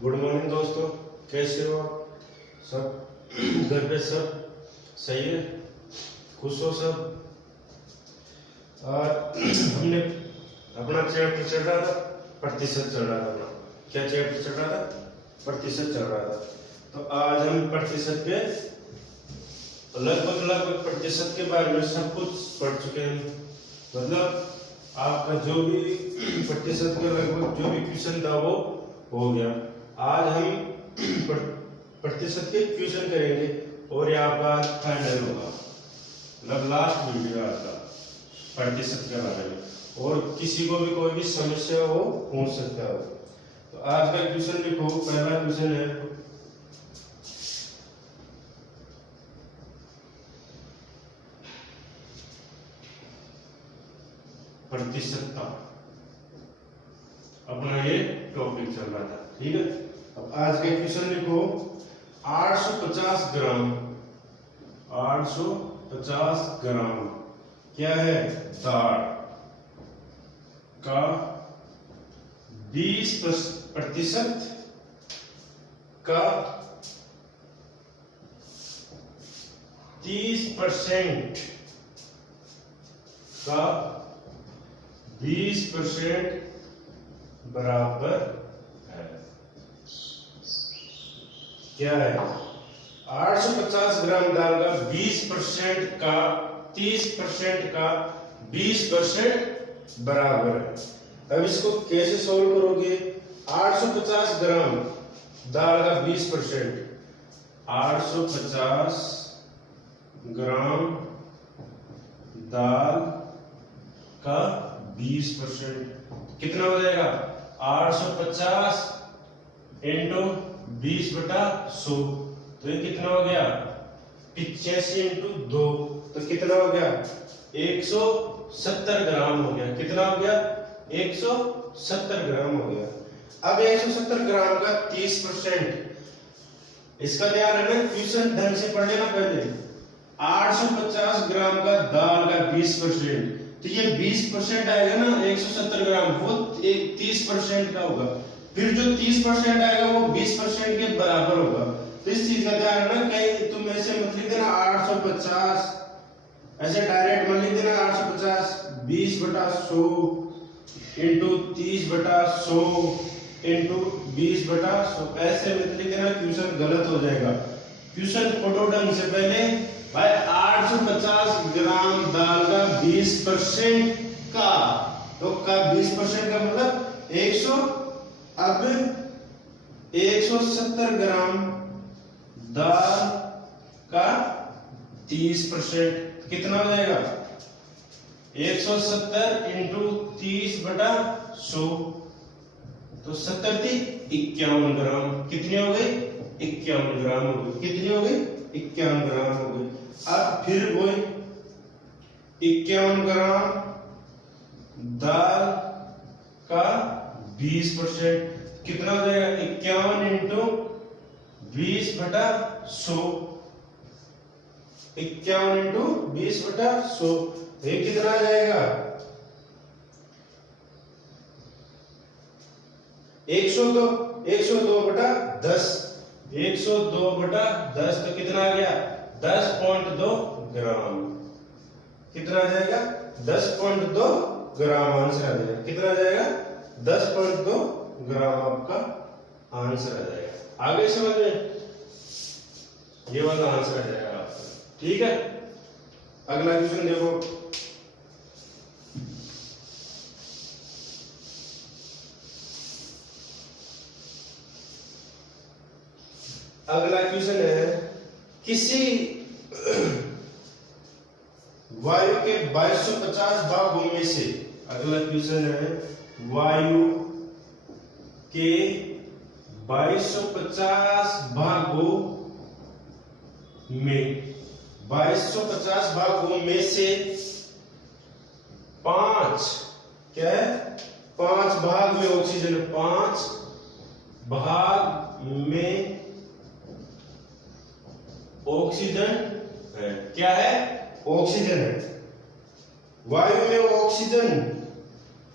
Good morning दोस्तों, कैसे हो आप सब? घर पे सब सही है, खुश हो सब? और हमने अपना चैप्टर चल रहा था, प्रतिशत चल रहा था अपना। क्या चैप्टर चल रहा था? प्रतिशत चल रहा था। तो आज हम प्रतिशत पे लगभग प्रतिशत के बारे में सब कुछ पढ़ चुके हैं। मतलब आपका जो भी प्रतिशत के लगभग जो भी क्वेश्चन था वो हो गया। आज हम प्रतिशत के क्वेश्चन करेंगे और यहाँ पर फाइनल होगा, मतलब लास्ट वीडियो आपका प्रतिशत के बारे में। और किसी को भी कोई भी समस्या हो पूछ सकता हो। तो आज का क्वेश्चन लिखो। पहला क्वेश्चन है, प्रतिशतता। अपना ये टॉपिक चल रहा था, ठीक है। अब आज का क्वेश्चन लिखो। 850 ग्राम 850 ग्राम क्या है? दाल का 20% का 30% का 20% बराबर है। क्या है? 850 ग्राम दाल का 20% का 30% का 20% बराबर है। अब इसको कैसे सॉल्व करोगे? 850 ग्राम दाल का 20%, 850 ग्राम दाल का 20% कितना हो जाएगा? 850 इंटू 20/100, तो ये कितना हो गया? 85 इंटू 2, तो कितना हो गया? 170 ग्राम हो गया। कितना हो गया? 170 ग्राम हो गया। अब 170 ग्राम का 30%, इसका ध्यान रखना, क्वेश्चन ढंग से पढ़ लेना पहले। 850 ग्राम का दाल का 20%, तो ये 20% आएगा ना 170 ग्राम, वो 30% का होगा। फिर जो 30% आएगा वो 20% के बराबर होगा। तो इस चीज का ध्यान रखना, कहीं तुम ऐसे मत लिख देना 850, ऐसे डायरेक्ट मत लिख देना 850 20/100 इंटू 30/100 इंटू 20/100, ऐसे मत लिख देना, क्वेश्चन गलत हो जाएगा। क्वेश्चन पढ़ो ढंग से पहले भाई। 850 ग्राम दाल का 20% का, तो का 20% का मतलब 100। अब 170 ग्राम दाल का 30% कितना हो जाएगा? 170 इंटू 30/100, तो 70×3 = 51 ग्राम। कितनी हो गई? 51 ग्राम हो गई। कितनी हो गई? 51 ग्राम हो गई। अब फिर वही 51 ग्राम दाल का 20% कितना हो जाएगा? 51 इंटू 20/100, 51 इंटू 20/100, ये कितना आ जाएगा? 102/10, 102/10, तो कितना आ गया? 10.2 ग्राम। कितना आ जाएगा? 10.2 ग्राम आंसर आ जाएगा। कितना आ जाएगा? 10.2 ग्राम आपका आंसर आ जाएगा। आगे समझ में ये वाला आंसर आ जाएगा आपका, ठीक है। अगला क्वेश्चन देखो। अगला क्वेश्चन है, किसी वायु के 2250 भागों में से, अगला क्वेश्चन है, वायु के 2250 भागों में 2250 भागों में से 5 क्या है? 5 भाग में ऑक्सीजन, 5 भाग में ऑक्सीजन है। क्या है? ऑक्सीजन है। वायु में ऑक्सीजन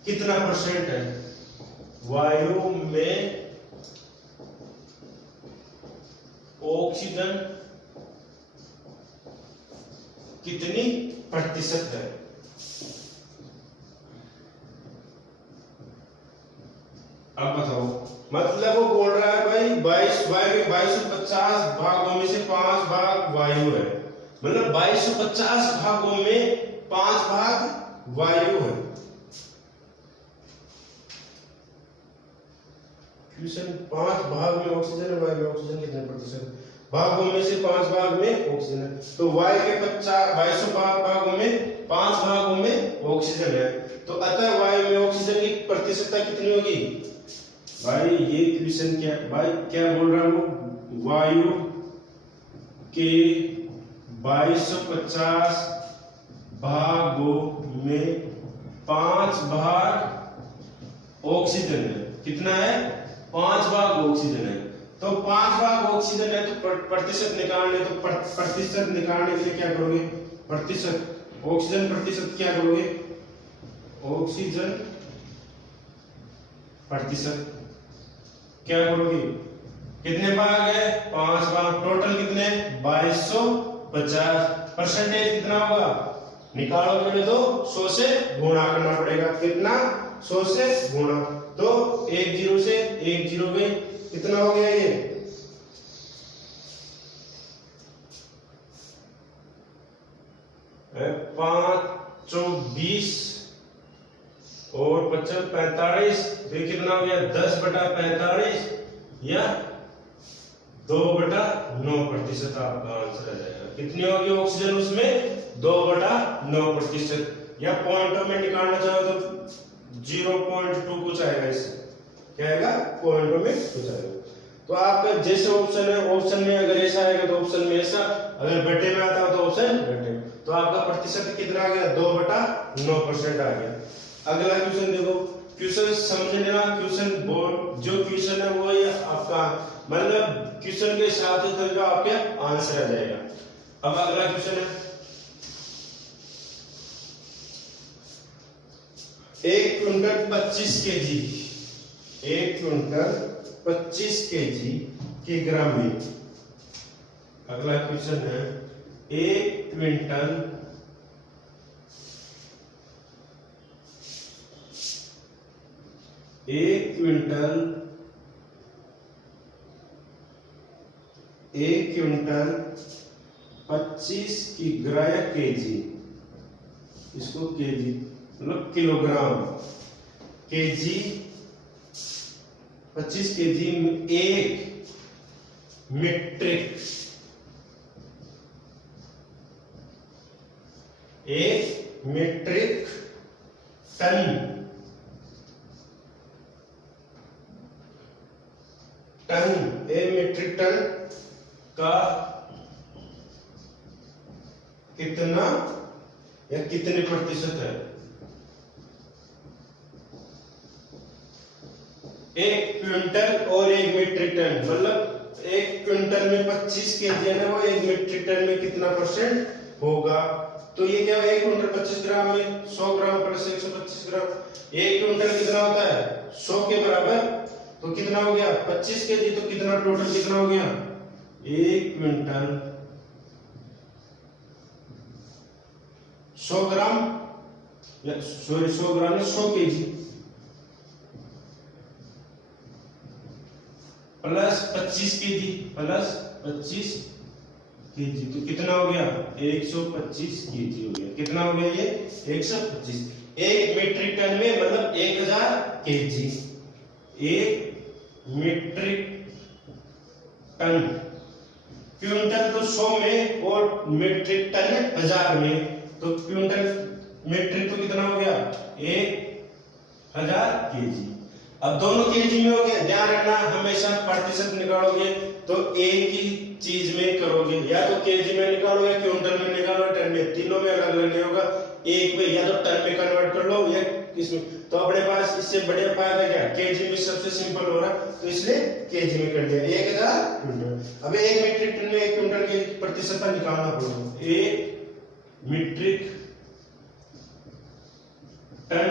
कितना % है? वायु में ऑक्सीजन कितनी प्रतिशत है। अब बताओ, मतलब वो बोल रहा है भाई 2250 भागों में से 5 भाग वायु है, मतलब 2250 भागों में 5 भाग वायु है। क्वेश्चन 5 भाग में ऑक्सीजन है, वायु में ऑक्सीजन कितने प्रतिशत, भागों में से 5 भाग में ऑक्सीजन है, तो वायु के 2200 भागों में 5 भागों में ऑक्सीजन है, तो अतः वायु में ऑक्सीजन की प्रतिशतता कितनी होगी। भाई ये क्वेश्चन क्या भाई क्या बोल रहा हूं, वायु के 2250 भागों में 5 भाग ऑक्सीजन है, कितना है 5 भाग ऑक्सीजन है, तो 5 भाग ऑक्सीजन है तो प्रतिशत निकालने, तो प्रतिशत निकालने के लिए क्या करोगे, प्रतिशत ऑक्सीजन प्रतिशत क्या करोगे, ऑक्सीजन प्रतिशत क्या करोगे, कितने भाग है 5 भाग, टोटल कितने 2250, परसेंटेज कितना होगा निकालोगे तो 100 से गुणा करना पड़ेगा, कितना 100 से गुणा, तो 1 0 से 1 0 गई, कितना हो गया ये 5 24 और 55 45, फिर कितना हो गया 10/45 या 2/9% आपका आंसर आ जाएगा। कितनी होगी ऑक्सीजन उसमें 2/9%, या पॉइंटों में निकालना चाहो तो 0.2 कुछ आएगा, इससे क्या आएगा पॉइंटों में कुछ आएगा। तो आपका जैसे ऑप्शन है, ऑप्शन में अगर ऐसा आएगा तो ऑप्शन में ऐसा, अगर बटे में आता हो तो ऑप्शन बटे में, तो आपका प्रतिशत कितना आ गया 2/9% आ गया। अगला क्वेश्चन देखो, क्वेश्चन समझ लेना, क्वेश्चन बोर्ड जो क्वेश्चन है वो ये आपका मतलब क्वेश्चन के साथ ही आपके आंसर आ जाएगा। अब अगला क्वेश्चन है, 1 क्विंटल 25 केजी, 1 क्विंटल 25 केजी के ग्राम में। अगला क्वेश्चन है 1 क्विंटल 25 की ग्राम केजी, इसको केजी मतलब किलोग्राम, केजी 25 केजी में 1 metric, 1 metric ton, ton 1 metric ton का कितना या कितने प्रतिशत है। 1 क्विंटल और 1 मीट्रिक टन, मतलब 1 क्विंटल में 25 केजी है ना, वो 1 मीट्रिक टन में कितना परसेंट होगा। तो ये क्या है 1 क्विंटल 25 ग्राम में 100 ग्राम प्लस 125 ग्राम, 1 क्विंटल कितना होता है 100 के बराबर, तो कितना हो गया 25 केजी, तो कितना टोटल कितना हो गया 1 क्विंटल 100 ग्राम, सॉरी 100 ग्राम में 100 KG plus 25 KG plus 25 KG, तो कितना हो गया 125 केजी हो गया। कितना हो गया ये 125, 1 मीट्रिक टन में मतलब 1000 केजी, 1 मीट्रिक टन, क्विंटल तो 100 में और मीट्रिक टन 1000 में, तो क्विंटल मीट्रिक तो कितना हो गया 1000 केजी। अब दोनों केजी में हो गया, ध्यान रखना हमेशा प्रतिशत निकालोगे तो एक ही चीज में करोगे, या तो केजी में निकालो या क्विंटल में निकालो, टन में, तीनों में अलग अलग नहीं होगा, एक में या तो टन में कन्वर्ट कर लो या इसमें, तो अपने पास इससे बढ़िया फायदा क्या, केजी में सबसे सिंपल हो रहा तो इसलिए केजी में कर दिया 1000 क्विंटल। अब 1 मीट्रिक टन में 1 क्विंटल की प्रतिशत निकालना पड़ेगा, 1 मीट्रिक टन,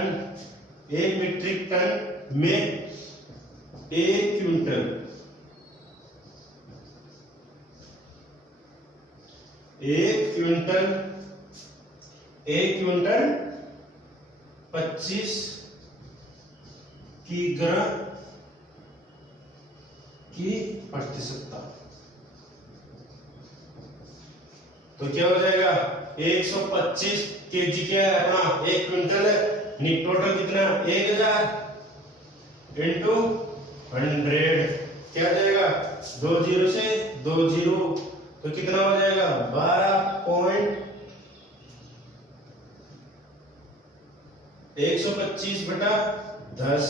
1 मीट्रिक टन में 1 क्विंटल एक क्विंटल 25 किग्रा की प्रतिशतता। तो क्या हो जाएगा 125 केजी क्या है अपना, एक क्विंटल है, टोटल कितना 1000 इंटू 100 क्या हो जाएगा 20 से 20 तो कितना हो जाएगा 125/10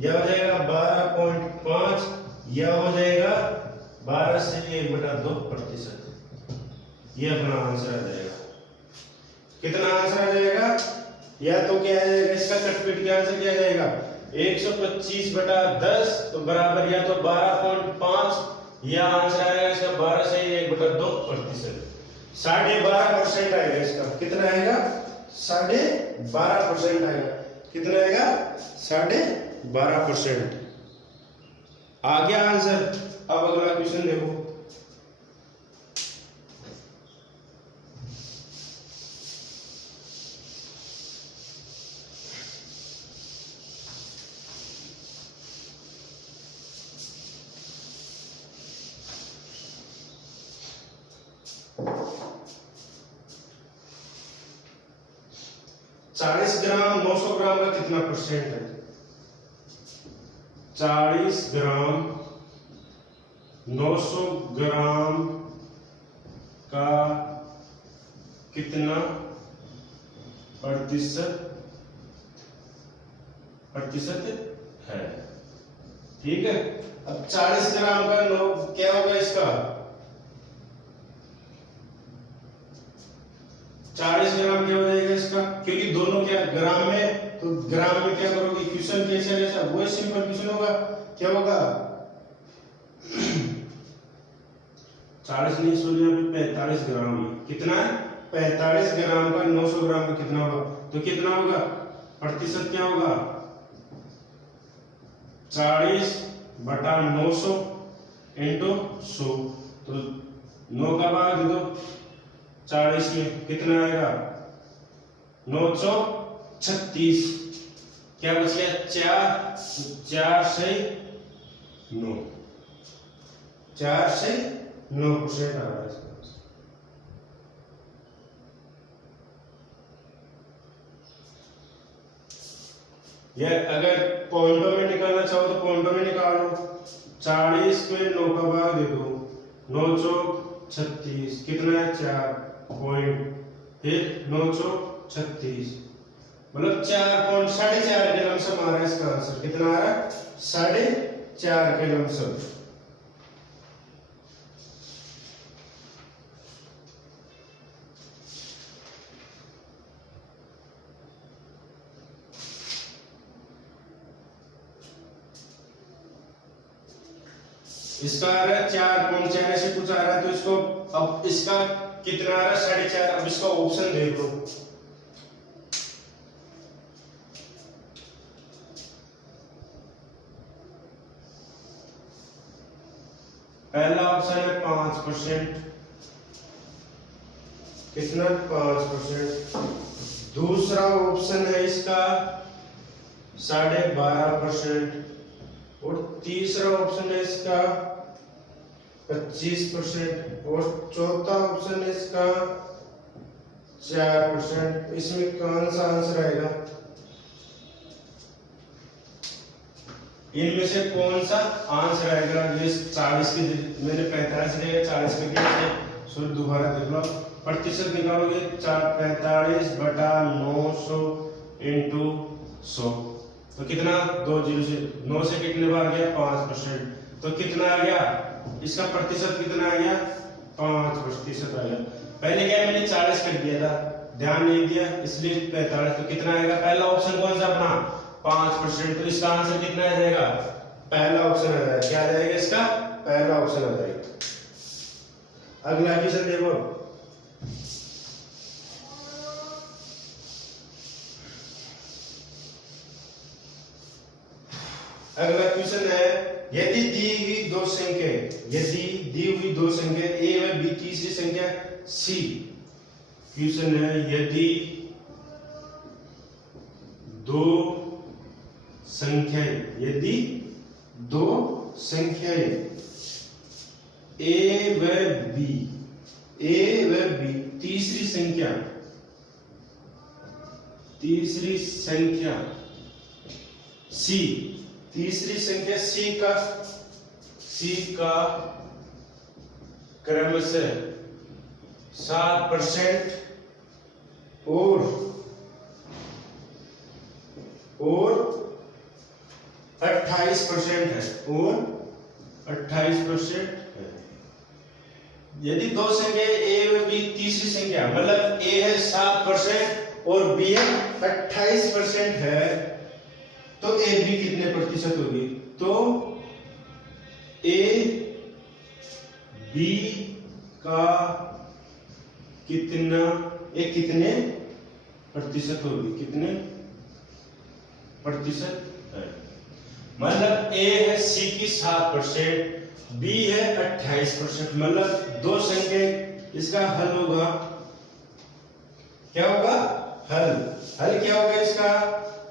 यह हो जाएगा 12.5 यह हो जाएगा 12 से 1/2%। यह अपना आंसर आ जाएगा। कितना आंसर आ जाएगा, या तो क्या आ जाएगा इसका कटपीट क्या आंसर क्या आ जाएगा 125/10 तो बराबर या तो 12.5 या आंसर आएगा इसका 12 से 1/2%। 12.5% आएगा इसका। कितना आएगा 12.5% आएगा। कितना आएगा 12.5%। आ गया आंसर। अब अगला क्वेश्चन देखो। चालीस ग्राम 900 ग्राम का कितना परसेंट है? 40 ग्राम 900 ग्राम का कितना प्रतिशत है? ठीक है। अब 40 ग्राम का क्या होगा इसका 40 ग्राम क्या हो जाएगा इसका, क्योंकि दोनों क्या ग्राम में, तो ग्राम में क्या करोगे क्वेश्चन कैसे जैसा वो सिंपल क्वेश्चन होगा। क्या होगा 40 नहीं सॉरी यहाँ पे 45 ग्राम है। कितना है 45 ग्राम का 900 ग्राम का कितना होगा, तो कितना होगा प्रतिशत क्या होगा 40/900 इंटू 100 तो 9 का भाग दे दो 40 में कितना आएगा 936 क्या बच गया 4 से 9 9% आ रहा है इसका। यार अगर पॉइंटों में निकालना चाहो तो पॉइंटों में निकाल लो। 40 में 9 का भाग दे दो 9 चौक 36 कितना है 4 पॉइंट फिर 936 मतलब 4.4 के लमसम आ रहा है इसका आंसर। कितना आ रहा है 4.5 के लमसम। इसका आ रहा है 4.4 से कुछ आ रहा है तो इसको अब इसका कितना आ रहा है 4.5। अब इसका ऑप्शन देख लो। पहला ऑप्शन है 5%। कितना 5%। दूसरा ऑप्शन है इसका 12.5% और तीसरा ऑप्शन है इसका 25% और चौथा ऑप्शन है इसका 4%। इसमें कौन सा आंसर आएगा, इनमें से कौन सा आंसर आएगा? ये 40 की मैंने 45 लिया 40 के लिए सो दोबारा देख लो। प्रतिशत निकालोगे 45/900 इंटू 100 तो कितना 20 से 9 से कितने बार गया 5% तो कितना आ गया इसका प्रतिशत कितना आ गया 5% आ गया। पहले क्या मैंने 40 कर दिया था ध्यान नहीं दिया इसलिए 45 तो कितना आएगा पहला ऑप्शन कौन सा अपना 5% तो इसका आंसर कितना आ जाएगा पहला ऑप्शन आ जाएगा। क्या आ जाएगा इसका पहला ऑप्शन आ जाएगा। अगला क्वेश्चन देखो। अगला क्वेश्चन है यदि दी हुई दो संख्या a व b तीसरी संख्या सी। क्वेश्चन है यदि दो संख्याएं ए व बी, तीसरी संख्या सी का क्रमशः 7% और 28% है, यदि दो संख्या ए व बी, तीसरी संख्या मतलब ए है 7% और बी है 28% है, तो ए बी कितने प्रतिशत होगी? तो ए बी का कितने प्रतिशत होगी? कितने प्रतिशत है? मतलब ए है सी की 7%, बी है 28%, मतलब दो संख्या, इसका हल होगा, क्या होगा? हल क्या होगा इसका?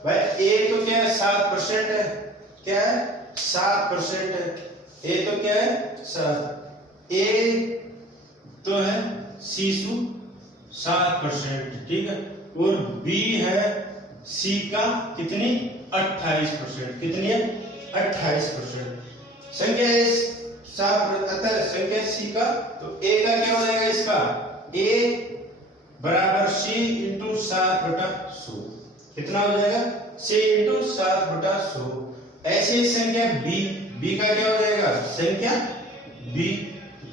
भाई ए तो क्या है 7% है, क्या है 7% है, ए तो क्या है 7, ए तो है सीसु 7%, ठीक है, और बी है सी का कितनी 28%, कितनी है 28%। संख्या अतः संख्या सी का, तो ए का क्या हो जाएगा इसका? ए बराबर सी इंटू 7/100, कितना हो जाएगा? सी इंटू 7/100। ऐसे ही संख्या बी का क्या हो जाएगा? संख्या बी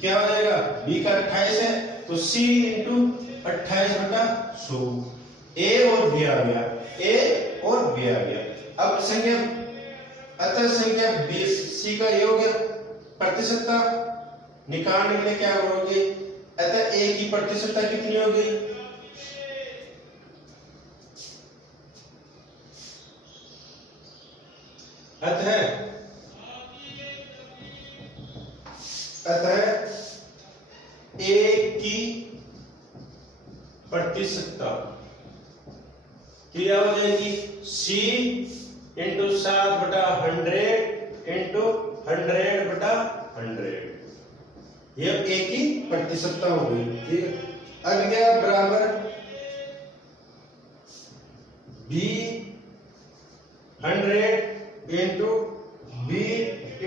क्या हो जाएगा? बी का 28 है, तो सी इंटू 28/100। ए और बी आ गया, अब अतः संख्या बी सी का ये हो गया प्रतिशतता। निकालने के लिए क्या करोगे? अतः ए की प्रतिशतता कितनी होगी? अतः ए की प्रतिशतता क्या हो जाएगी? सी इंटू 7/100 इंटू 100/100, ये ए की प्रतिशतता हो गई, ठीक है। अब क्या बराबर B 100 into B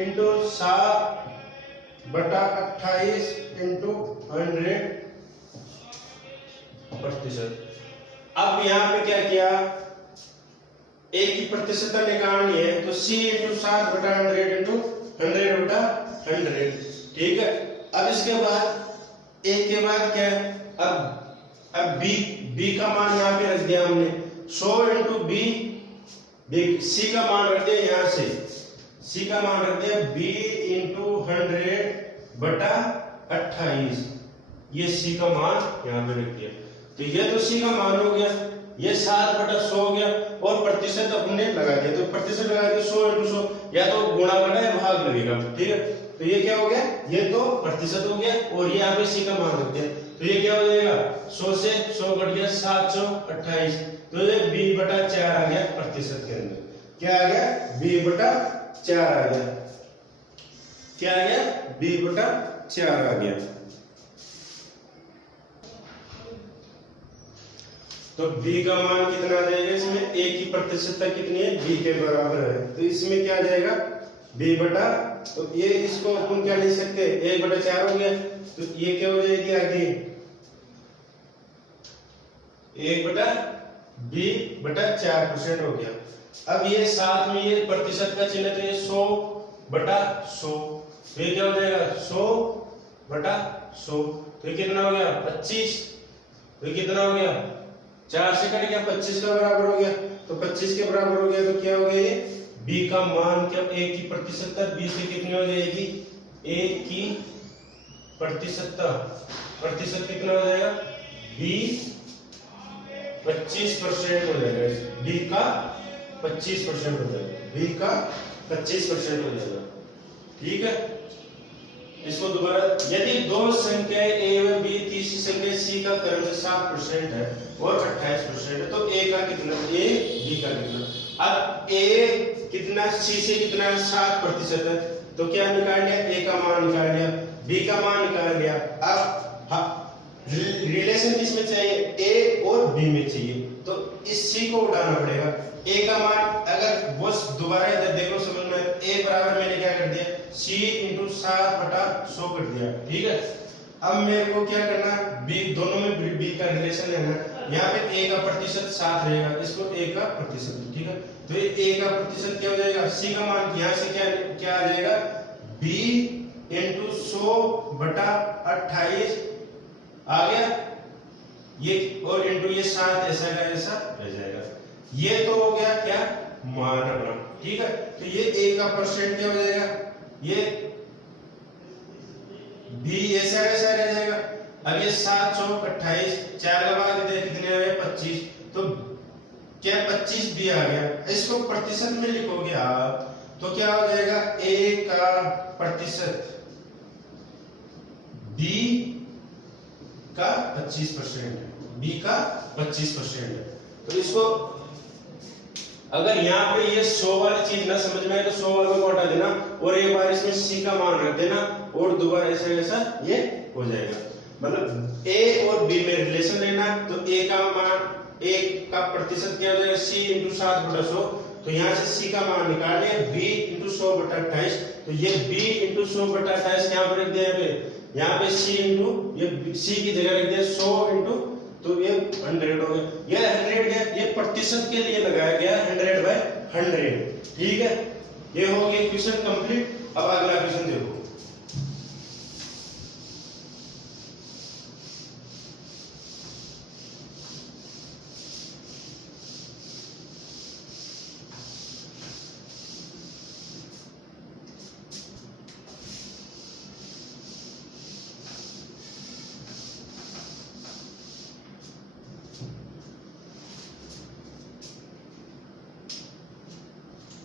into 7/28 into 100%। अब यहां पे क्या किया? ए की प्रतिशतता निकालनी है, तो सी इंटू 7/100 इंटू 100/100, ठीक है। अब इसके बाद ए के बाद क्या है? अब बी का मान यहां पे रख दिया हमने 100 इंटू बी, सी का मान रख दिया यहां से, सी का मान रख दिया बी इंटू 100/28, ये सी का मान यहां पे रख दिया, तो ये तो सी का मान हो गया, ये 7/100 हो गया, और प्रतिशत अपने लगा दिया, तो प्रतिशत लगा दिया 100 इंटू 100, या तो गुणा करना है भाग लगेगा, ठीक है। तो ये क्या हो गया? ये तो प्रतिशत हो गया, और ये यहाँ पे सी का मान रख दिया, तो ये क्या हो जाएगा? 100 से 100 कट गया, 728, तो ये b/4 आ गया प्रतिशत के अंदर। क्या आ गया? b/4 आ गया, क्या आ गया? b/4 आ गया। तो b का मान कितना आ जाएगा? इसमें a की प्रतिशतता कितनी है? b के बराबर है, तो इसमें क्या आ जाएगा? तो ये इसको अपन क्या लिख सकते हैं? 1/4 हो गया, तो ये क्या हो जाएगी आगे? 1/b/4% हो गया। अब ये साथ में ये प्रतिशत का चिन्ह, तो ये 100/100, तो ये क्या हो जाएगा? 100/100, तो ये कितना हो गया? 25, तो ये कितना हो गया? 4 से कट गया, 25 का बराबर हो गया, तो 25 के बराबर हो गया, तो क्या हो गया? ये b का मान क्या? a की प्रतिशतता b से कितनी हो जाएगी? a की प्रतिशत कितना हो जाएगा? b 25% हो जाएगा, b का 25% हो जाएगा, b का 25% हो जाएगा, ठीक है। इसको दोबारा, यदि दो संख्या ए व बी, तीसरी संख्या सी का क्रमशः 7% है और 28% है, तो ए का कितना, ए बी का कितना। अब ए कितना, सी से कितना 7% है, तो क्या निकाल लिया, ए का मान निकाल लिया, बी का मान निकाल लिया। अब रिलेशन किसमें चाहिए, ए और बी में चाहिए, तो इस सी को उठाना पड़ेगा। ए का मान अगर वो दोबारा इधर देखो समझ में, ए बराबर मैंने क्या कर दिया, सी इंटू 7/100 कर दिया, ठीक है। अब मेरे को क्या करना, बी, दोनों में बी का रिलेशन लेना। यहाँ पे ए का प्रतिशत 7 रहेगा, इसको ए का प्रतिशत, ठीक है। तो ये ए का प्रतिशत क्या हो जाएगा, सी का मान यहाँ से क्या क्या आ जाएगा, बी इंटू 100/28 आ गया, ये और इंटू ये 7 ऐसा का ऐसा रह जाएगा। ये तो हो गया क्या, मान अपना, ठीक है। तो ये ए का परसेंट क्या हो जाएगा, ये बी ऐसा कैसा रह जाएगा। अब ये 7 चौक 28, 4 का भाग दे कितने हुए 25, तो क्या 25 बी आ गया। इसको प्रतिशत में लिखोगे आप तो क्या हो जाएगा, ए का प्रतिशत बी का 25% है, बी का 25% है। तो इसको अगर यहाँ पे ये 100 वाली चीज ना समझ में आए तो 100 वाले को हटा देना और एक बार इसमें सी का मान रख देना और दोबारा ऐसा ऐसा ये हो जाएगा। मतलब ए और बी में रिलेशन लेना, तो ए का मान, ए का प्रतिशत क्या हो जाएगा, सी इंटू 7/100, तो यहाँ से सी का मान निकाल लिया, बी इंटू 100/28, तो ये बी इंटू 100/28 यहाँ पर रख दिया, यहाँ पे सी इंटू, ये सी की जगह रख दिया 100 इंटू, तो ये 100 हो गया। ये 100 है, ये प्रतिशत के लिए लगाया गया 100/100, ठीक है। ये हो गया क्वेश्चन कंप्लीट। अब अगला क्वेश्चन देखो,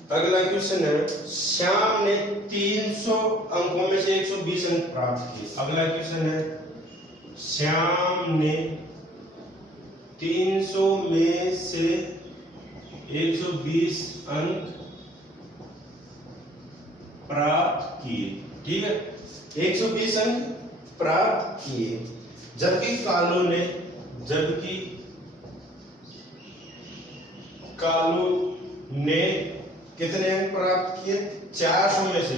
अगला क्वेश्चन है, श्याम ने 300 अंकों में से 120 अंक प्राप्त किए। अगला क्वेश्चन है, श्याम ने 300 में से 120 अंक प्राप्त किए, ठीक है। 120 अंक प्राप्त किए, जबकि कालू ने कितने अंक प्राप्त किए, 400 में से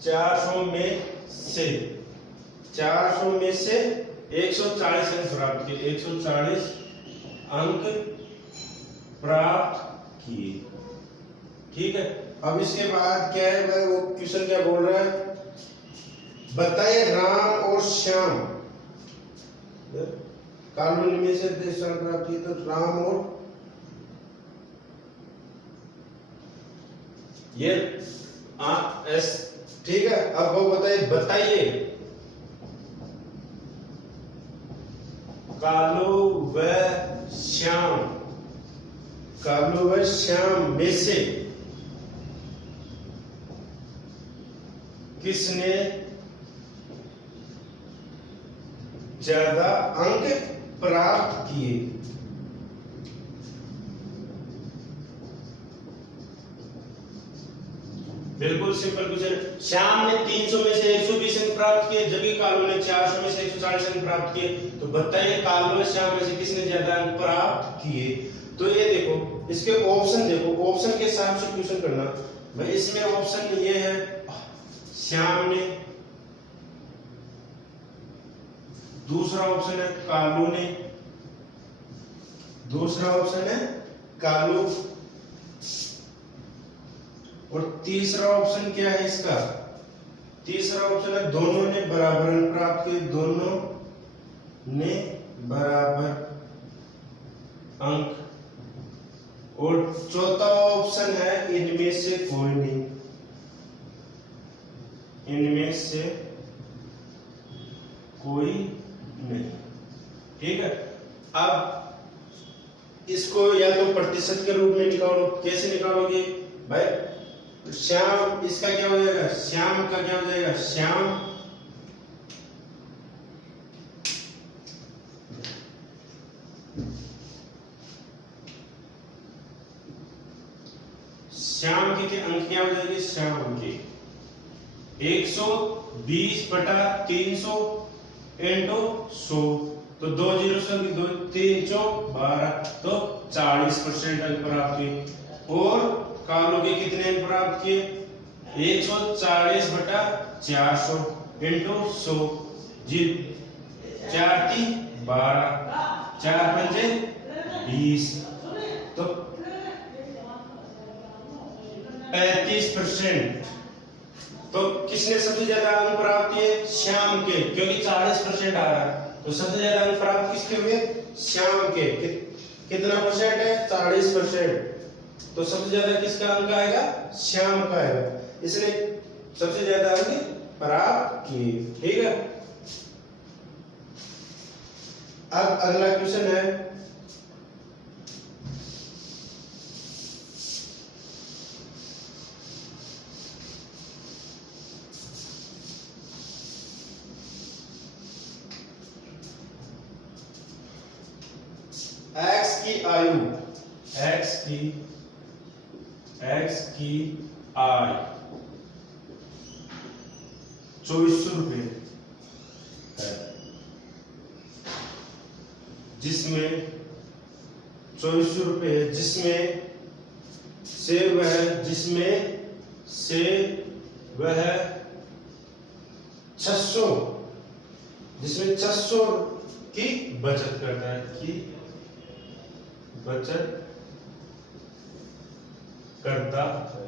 140 अंक प्राप्त किए, 140 अंक प्राप्त किए, ठीक है। अब इसके बाद क्या है भाई, वो क्वेश्चन क्या बोल रहा है, बताइए राम और श्याम, कालू ने में से 30 अंक प्राप्त किए, तो राम और ये एस, ठीक है। अब वो बताइए कालू व श्याम में से किसने ज्यादा अंक प्राप्त किए। बिल्कुल सिंपल क्वेश्चन। श्याम ने 300 में से 120 अंक प्राप्त किए, जबकि कालू ने 400 में से 140 अंक प्राप्त किए। तो बताइए कालू और श्याम में से किसने ज्यादा अंक प्राप्त किए। तो ये देखो, इसके ऑप्शन देखो, ऑप्शन के हिसाब से क्वेश्चन करना भाई। इसमें ऑप्शन ये है, श्याम ने, दूसरा ऑप्शन है कालू ने, दूसरा ऑप्शन है कालू, और तीसरा ऑप्शन क्या है इसका, तीसरा ऑप्शन है दोनों ने बराबर अंक प्राप्त किए, दोनों ने बराबर अंक, और चौथा ऑप्शन है इनमें से कोई नहीं, इनमें से कोई नहीं, ठीक है। अब इसको या तो प्रतिशत के रूप में निकालो, कैसे निकालोगे भाई, श्याम, इसका क्या हो जाएगा, श्याम का क्या हो जाएगा, श्याम श्याम की अंक क्या हो जाएगी, श्याम की 120 बटा 300 इंटू 100, तो 2 जीरो से 2 3 चौक 12, तो 40% अंक प्राप्त किए। और कालों के कितने अंक प्राप्त किए, 140 बटा 400 इंटू 100 जी, 4 3 12, 4 पंजे 20, तो 35%। तो किसने सबसे ज्यादा अंक प्राप्त किए, श्याम के, क्योंकि 40% आ रहा है, तो सबसे ज्यादा अंक प्राप्त किसके हुए, श्याम के। कितना परसेंट है, 40%, तो सबसे ज्यादा किसका अंक आएगा, श्याम का आएगा, इसलिए सबसे ज्यादा अंक प्राप्त किए। ठीक है, अब अगला क्वेश्चन है, एक्स की आयु, एक्स की आय 2400 रुपये है, जिसमें 2400 रुपये, जिसमें से वह 600, जिसमें 600 की बचत करता है, की बचत करता है,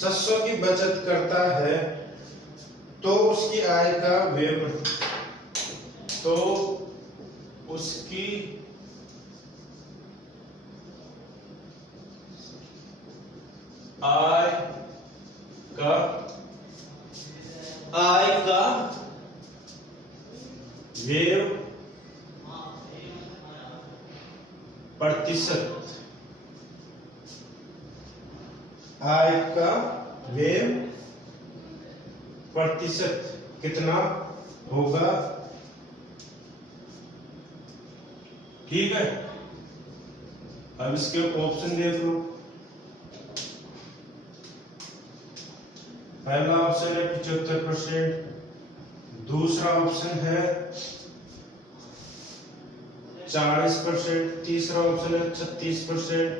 600 की बचत करता है, तो उसकी आय का व्यय, तो उसकी आय का व्यय प्रतिशत, आय का व्यय प्रतिशत कितना होगा। ठीक है, अब इसके ऑप्शन देख लो। पहला ऑप्शन है 75%, दूसरा ऑप्शन है 40%, तीसरा ऑप्शन है 36%,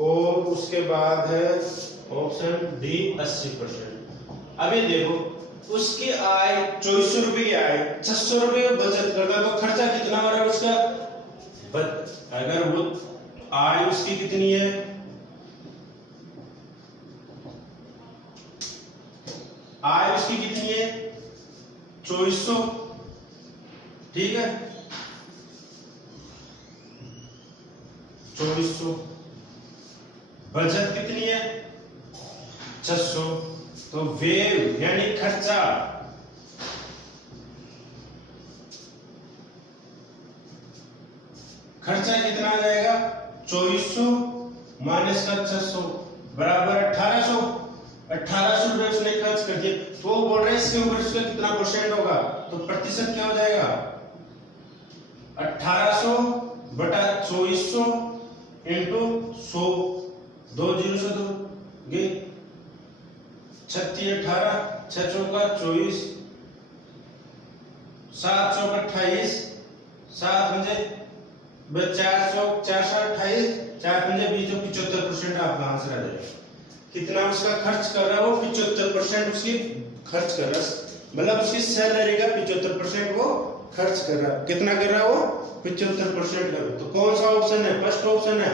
और उसके बाद है ऑप्शन डी 80%। अभी देखो, उसकी आय 2400 रुपए की आय, 600 रुपए बचत करता है, तो खर्चा कितना हो रहा है उसका, अगर वो आय उसकी कितनी है, आय उसकी कितनी है 2400, ठीक है, 2400, बचत कितनी है 600, तो व्यय यानी खर्चा, खर्चा कितना आ जाएगा 2400 माइनस का 600 बराबर 1800, 1800 रुपए उसने खर्च कर दिए, तो वो बोल रहे हैं इसके ऊपर इसका कितना परसेंट होगा, तो प्रतिशत क्या हो जाएगा 1800 बटा 2400 इंटू 100, 2 जीरो से 2 गे 36 18, 6 चौका 24, 7 चौका 28, 7 पंजे 4 चौक 4 28, 4 पंजे 20, 75% आपका आंसर आ जाएगा। कितना उसका खर्च कर रहा है वो 75% उसकी खर्च कर रहा है, मतलब उसकी सैलरी का 75% वो खर्च कर रहा है। कितना कर रहा है वो 75% कर रहा है। तो कौन सा ऑप्शन है, फर्स्ट ऑप्शन है,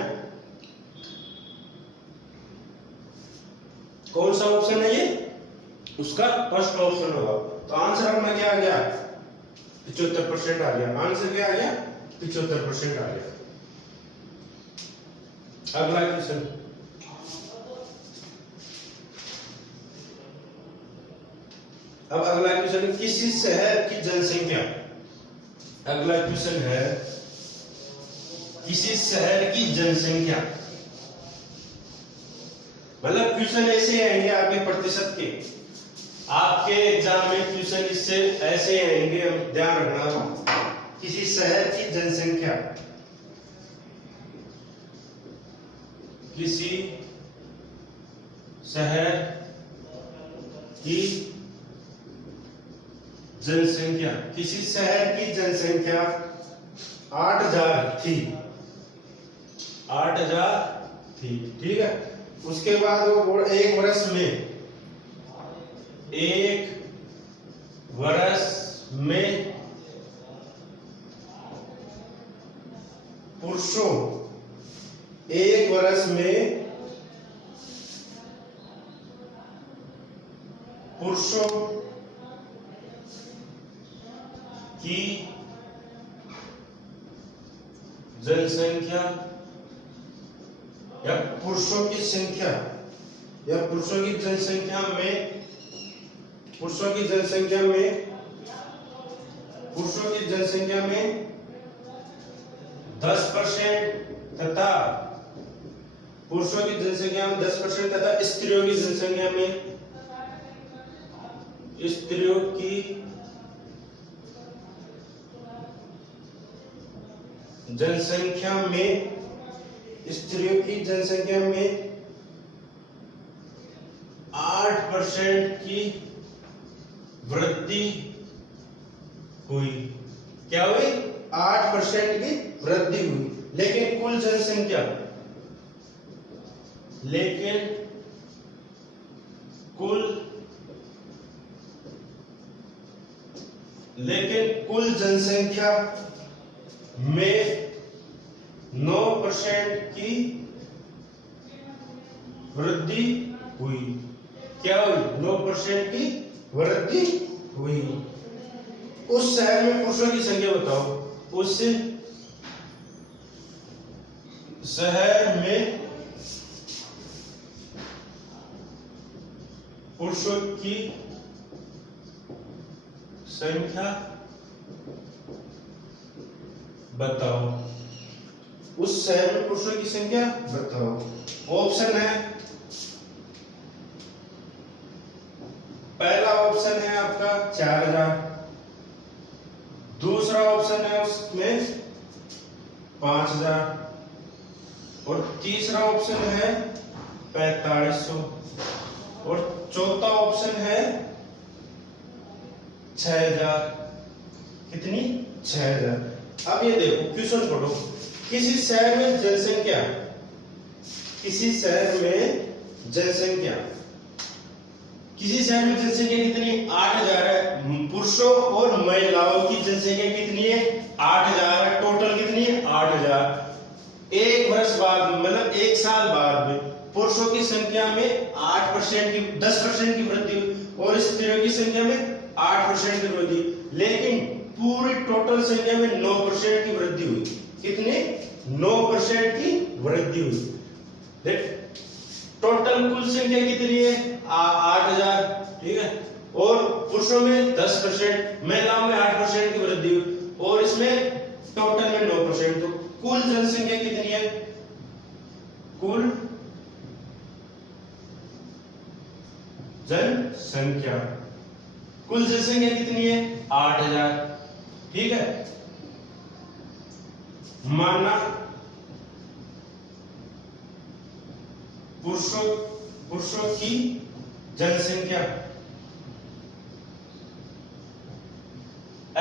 कौन सा ऑप्शन है ये, उसका फर्स्ट ऑप्शन होगा। तो आंसर अपना क्या आ गया 75% आ गया, आंसर क्या आ गया 75% आ गया। अगला क्वेश्चन, अब अगला क्वेश्चन, किसी शहर की जनसंख्या, अगला क्वेश्चन है किसी शहर की जनसंख्या मतलब क्वेश्चन ऐसे आएंगे आपके प्रतिशत के, आपके एग्जाम में क्वेश्चन इससे ऐसे आएंगे, हम ध्यान रखना। किसी शहर की जनसंख्या, किसी शहर की जनसंख्या, किसी शहर की जनसंख्या 8000 थी, 8000 थी, ठीक है। उसके बाद वो एक वर्ष में, एक वर्ष में पुरुषों, एक वर्ष में पुरुषों की जनसंख्या या पुरुषों की संख्या या पुरुषों की जनसंख्या में, पुरुषों की जनसंख्या में, पुरुषों की जनसंख्या में 10% तथा पुरुषों की जनसंख्या में 10% तथा स्त्रियों की जनसंख्या में, स्त्रियों की जनसंख्या में, स्त्रियों की जनसंख्या में 8% की वृद्धि हुई। क्या हुई? 8% की वृद्धि हुई। लेकिन कुल जनसंख्या, लेकिन कुल जनसंख्या में 9% की वृद्धि हुई। क्या हुई? 9% की वृद्धि हुई। उस शहर में पुरुषों की संख्या बताओ। उस शहर में पुरुषों की संख्या बताओ। उस शहर में पुरुषों की संख्या बताओ। ऑप्शन है, पहला ऑप्शन है आपका 4000, दूसरा ऑप्शन है उसमें 5000 और तीसरा ऑप्शन है 4500 और चौथा ऑप्शन है 6000। कितनी? 6000। अब ये देखो क्वेश्चन पढ़ो। किसी शहर में जनसंख्या, किसी शहर में जनसंख्या, किसी शहर में जनसंख्या कितनी? 8000 है। पुरुषों और महिलाओं की जनसंख्या कितनी है? 8000 है। टोटल कितनी है? 8000। एक वर्ष बाद, मतलब एक साल बाद में पुरुषों की संख्या में 8% की, 10% की वृद्धि हुई और स्त्रियों की संख्या में 8% की वृद्धि, लेकिन पूरी टोटल संख्या में 9% की वृद्धि हुई। कितनी? 9% की वृद्धि हुई। देख, टोटल कुल संख्या कितनी है? 8000, ठीक है। और पुरुषों में 10%, महिलाओं में 8% की वृद्धि हुई और इसमें टोटल में 9%। तो कुल जनसंख्या कितनी है? कुल जनसंख्या, कुल जनसंख्या कितनी है? 8000, ठीक है। माना पुरुषों की जनसंख्या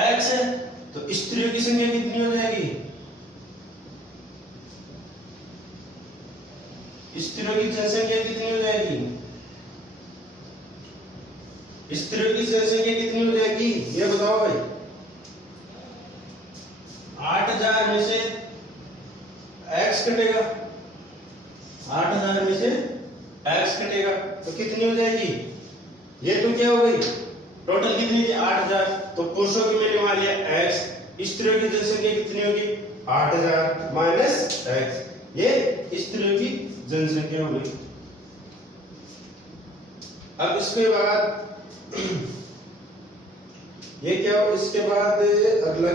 x है, तो स्त्रियों की संख्या कितनी हो जाएगी? स्त्रियों की जनसंख्या कितनी हो जाएगी? स्त्रियों की जनसंख्या कितनी हो जाएगी? ये बताओ भाई। 8000 में से x कटेगा, 8000 में से x कटेगा तो कितनी हो जाएगी? ये तो क्या हो गई? टोटल कितनी थी? 8000। तो पुरुषों की मैंने मान लिया x, स्त्रियों की जनसंख्या कितनी होगी? 8000 माइनस x। ये स्त्रियों की जनसंख्या हो गई। अब इसके बाद ये क्या हो? इसके बाद अगला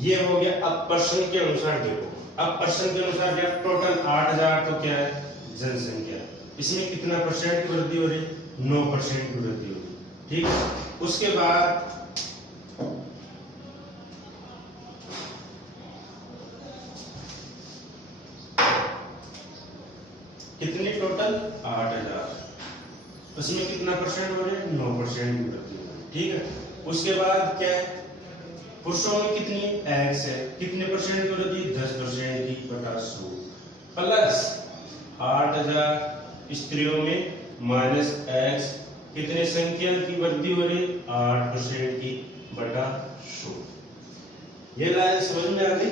ये हो गया। अब पर्सन के अनुसार देखो, अब पर्सन के अनुसार क्या, टोटल 8000 तो क्या है जनसंख्या, इसमें कितना परसेंट की वृद्धि हो रही, 9% की वृद्धि हो रही, ठीक है। उसके बाद कितनी टोटल 8000, उसमें कितना परसेंट हो रहे हैं, 9% की वृद्धि हो रही, ठीक है। उसके बाद क्या है, पुरुषों में कितनी एक्स है, कितने परसेंट की वृद्धि, 10% की बटा 100, प्लस 8000 स्त्रियों में माइनस एक्स, कितने संख्या की वृद्धि हो रही, 8% की बटा 100। ये लाइन समझ में आ गई,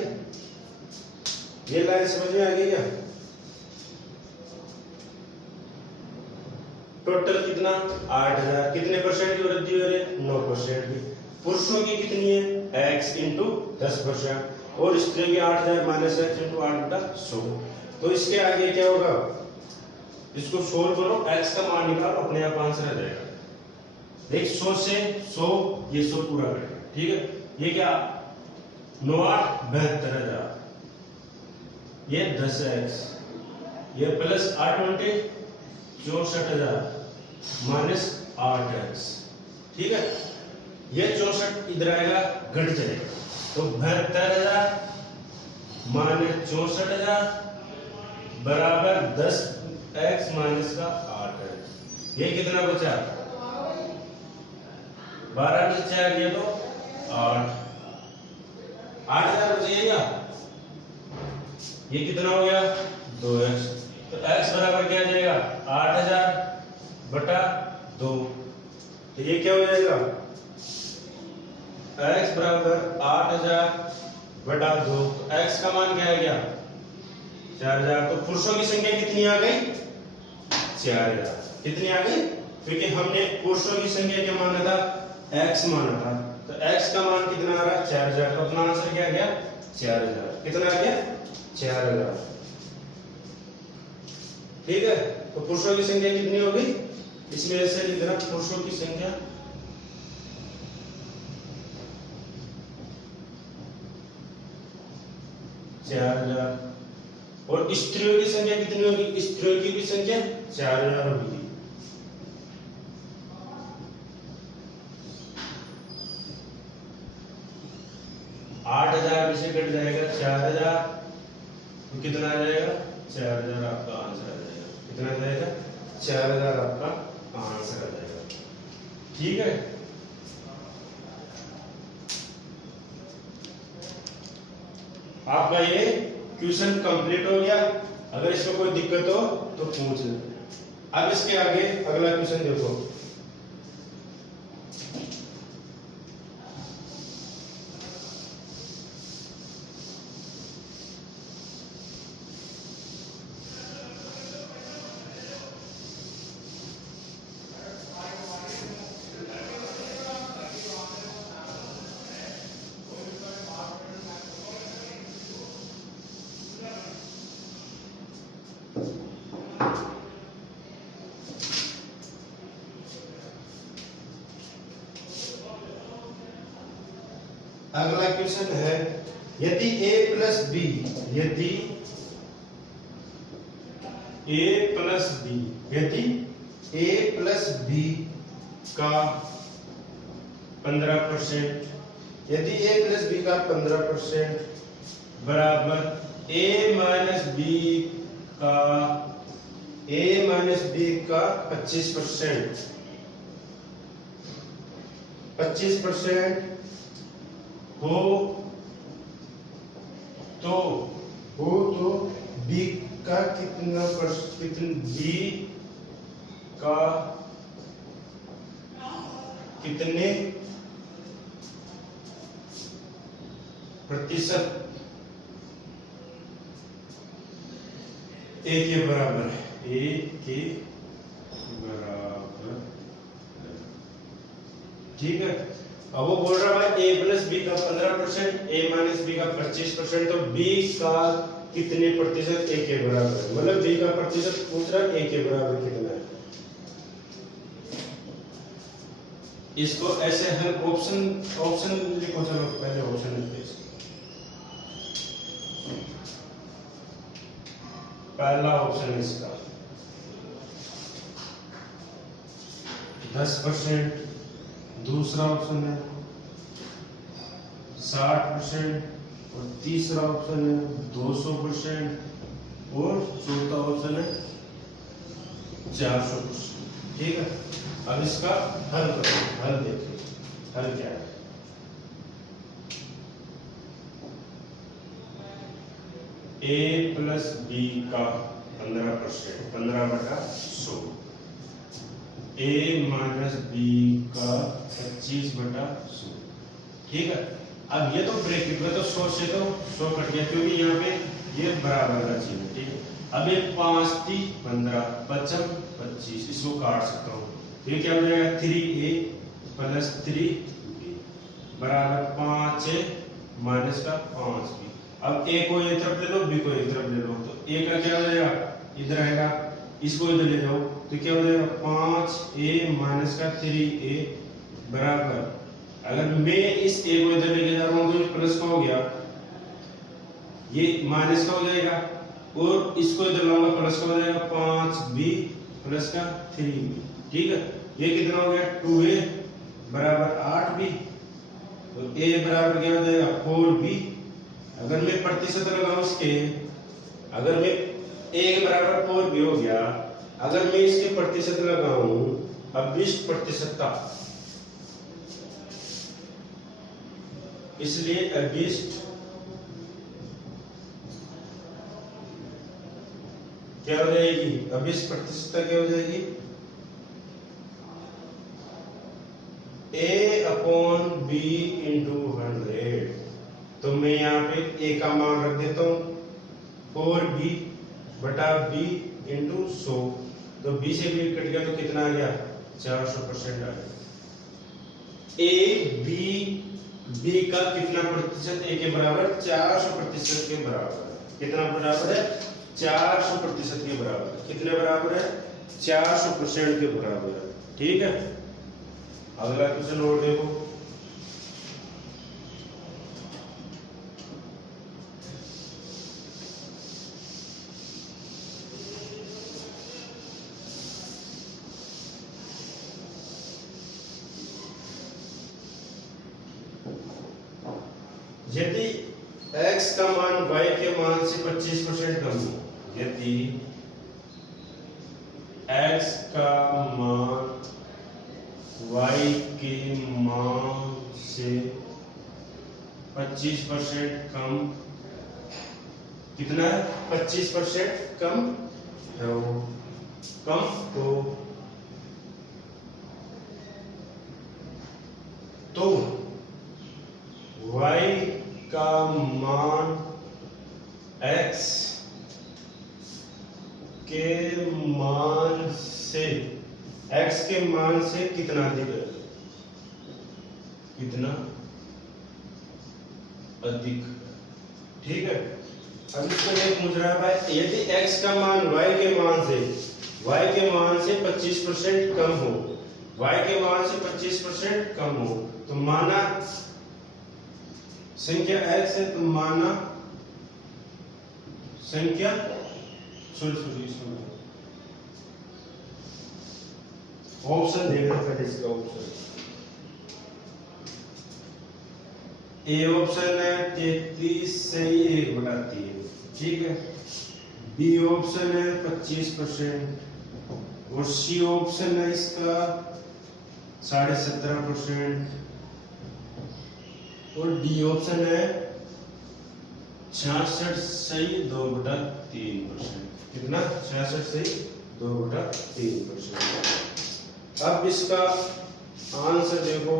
ये लाइन समझ में आ गई क्या? टोटल कितना 8000, कितने परसेंट की वृद्धि हो रही है, 9% की। पुरुषों की कितनी है, x इंटू 10%, और स्त्रियों की 8000 माइनस एक्स इंटू 8/100। तो इसके आगे क्या होगा, इसको सोल्व करो, x का मान निकालो, अपने आप आंसर आ जाएगा। देख 100 से 100, ये 100 पूरा करेगा, ठीक है। ये क्या 9 8 72,000, ये 10x, ये प्लस 8 20 64,000 माइनस 8x, ठीक है। ये 64 इधर आएगा, घट जाएगा, तो 72,000 माइनस 64,000 बराबर 10x माइनस का 8x। ये कितना बचा, 12 में 4 गया तो 8, 8,000 बचेगा। ये कितना हो गया 2x, तो x बराबर क्या आ जाएगा 8000 बटा 2, तो ये क्या हो जाएगा, x बराबर 8000 बटा 2, तो x का मान क्या आ गया 4000। तो पुरुषों की संख्या कितनी आ गई, 4000, कितनी आ गई, क्योंकि हमने पुरुषों की संख्या क्या माना था, x माना था, तो x का मान कितना आ रहा है 4000, तो अपना आंसर क्या आ गया 4000, कितना आ गया 4000, ठीक है। तो पुरुषों की संख्या कितनी होगी, इसमें ऐसे लिख देना, पुरुषों की संख्या 4000, और स्त्रियों की संख्या कितनी होगी, स्त्रियों की भी संख्या 4000 होगी। आठ 8000 में से कट जाएगा 4000, तो कितना आ जाएगा 4000, आपका आंसर आ जाएगा, कितना आ जाएगा 4000, आपका आंसर आ जाएगा, ठीक है। आपका ये क्वेश्चन कंप्लीट हो गया। अगर इसमें कोई दिक्कत हो तो पूछ ले। अब इसके आगे अगला क्वेश्चन देखो, अगला क्वेश्चन है, यदि a प्लस बी, यदि a प्लस बी, यदि a प्लस बी का 15%, यदि a प्लस बी का 15% बराबर a माइनस बी का 25%, 25% हो तो b का कितना b का कितने प्रतिशत a के बराबर है, a के बराबर, ठीक है। अब वो बोल रहा है a प्लस बी का 15%, a माइनस बी का 25%, तो b का कितने प्रतिशत a के बराबर है, मतलब b का प्रतिशत पूछ रहा है a के बराबर कितना है। इसको ऐसे हम ऑप्शन लिखो, चलो पहले ऑप्शन लिखते हैं। पहला ऑप्शन है इसका 10%, दूसरा ऑप्शन है 60% और तीसरा ऑप्शन है 200% और चौथा ऑप्शन है 400%। ठीक है, अब इसका हल करो, हल देखिए, हल क्या है। A प्लस बी का 15%, 15/100, A माइनस बी का 25/100। ठीक है, अब ये तो ब्रैकेट में तो 100 से तो 100 कट गया, क्योंकि यहाँ पे ये बराबर का चिन्ह है। ठीक है, अब ये 5 3 15 5 25, इसको काट सकता हूँ, तो ये क्या हो जाएगा 3A प्लस 3B बराबर 5A माइनस का 5B। अब A को ये तरफ ले लो, B को ये तरफ ले लो, तो A का क्या हो जाएगा, इधर आएगा, इसको इधर ले जाओ, तो क्या हो जाएगा 5A माइनस का 3A बराबर, अगर मैं इस A को इधर लेके जा रहा हूँ तो प्लस का हो गया, ये माइनस का हो जाएगा, और इसको इधर लाऊंगा प्लस का हो जाएगा 5B प्लस का 3B। ठीक है, ये कितना हो गया 2A बराबर 8B, तो A बराबर क्या हो जाएगा 4B। अगर मैं प्रतिशत लगाऊं इसके, अगर मैं A के बराबर 4B हो गया, अगर मैं इसके प्रतिशत लगाऊं अब 20% का, इसलिए 20 क्या हो जाएगी, 20% क्या हो जाएगी A/B इंटू 100। तो मैं यहाँ पे A का मान रख देता हूँ 4B बटा B इंटू 100, तो B से B कट गया तो कितना आ गया 400% आ गया। B का कितना प्रतिशत A के बराबर 400% के बराबर है, कितना बराबर है 400% के बराबर है, कितने बराबर है 400% के बराबर है। ठीक है, अगला क्वेश्चन और देखो, यदि x का मान y के मान से 25% कम हो, यदि x का मान y के मान से 25% कम, कितना है 25% कम हो, कम तो y का मान x के मान से, x के मान से कितना अधिक है, कितना अधिक। ठीक है, अब इसको एक पूछ रहा है भाई, यदि x का मान y के मान से 25% कम हो, y के मान से 25% कम हो, तो माना संख्या x है, तो माना संख्या ऑप्शन देखना पहले, इसका ऑप्शन ए ऑप्शन है 33 से 1/3। ठीक है, बी ऑप्शन है 25% और सी ऑप्शन है इसका 17.5% और डी ऑप्शन है 66 से 2/3%। कितना 66 से 2/3%। अब इसका आंसर देखो,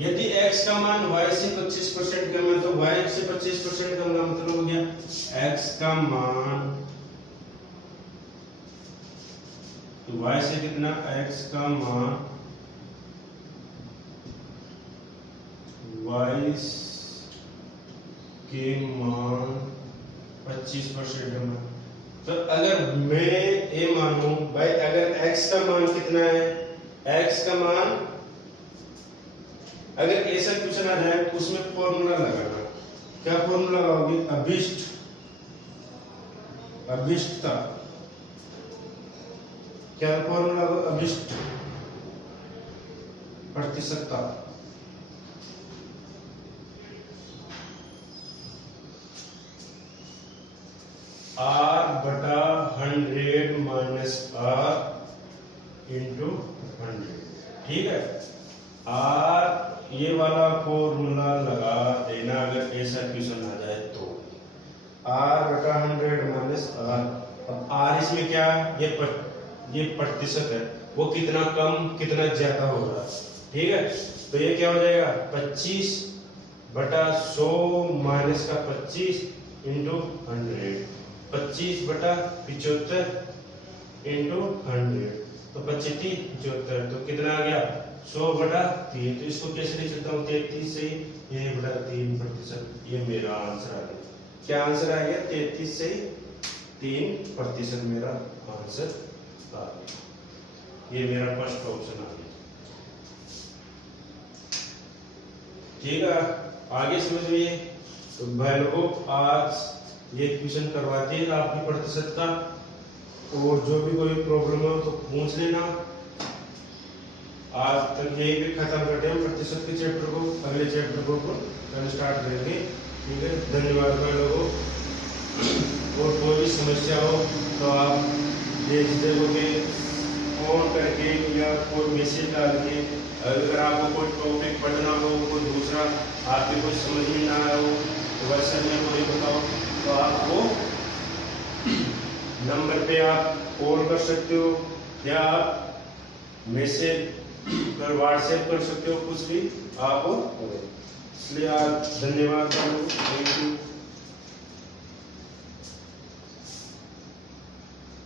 यदि x का मान y से 25% कम है, तो y से 25% कम का मतलब हो गया x का मान, तो y से कितना, x का मान y के मान 25% जमा। तो अगर मैं ये मानूं भाई, अगर x का मान कितना है, x का मान अगर ऐसा क्वेश्चन आ जाए तो उसमें फॉर्मूला लगाना। क्या फॉर्मूला लगाओगे? अभिष्टता। क्या फॉर्मूला? अभिष्ट प्रतिशतता। R बटा 100 माइनस R इंटू 100। ठीक है, R ये वाला फॉर्मूला लगा देना अगर ऐसा क्वेश्चन आ जाए तो। R बटा 100 माइनस R। अब R इसमें क्या है? ये प्रतिशत है, वो कितना कम कितना ज्यादा होगा। ठीक है, तो ये क्या हो जाएगा? 25 बटा 100 माइनस का 25 इंटू 100। 25 बटा 75 इंटू 100, तो 25 75, तो कितना आ गया? 100 बटा 3। तो इसको कैसे लिख सकता हूँ? 33 से ये बटा 3%। ये मेरा आंसर आ गया। क्या आंसर आ गया? 33 से 3% मेरा आंसर आ गया। ये मेरा फर्स्ट ऑप्शन आ गया। ठीक है, आगे समझिए। तो भाई लोगों, आज ये क्वेश्चन करवाते हैं आपकी प्रतिशत का, और जो भी कोई प्रॉब्लम हो तो पूछ लेना। आज तक यही पे खत्म करते हैं प्रतिशत के चैप्टर को। अगले चैप्टर को कल स्टार्ट करेंगे। ठीक है, धन्यवाद भाई लोगों। और कोई भी समस्या हो तो आप बेझिझक होकर फोन करके या कोई मैसेज डाल के, अगर आपको कोई टॉपिक पढ़ना हो, कोई दूसरा आपको कुछ समझ में ना आया हो तो वैसा में कोई बताओ, तो आपको नंबर पे आप कॉल कर सकते हो या आप मैसेज कर व्हाट्सएप कर सकते हो, कुछ भी आप। इसलिए आप धन्यवाद। Thank you.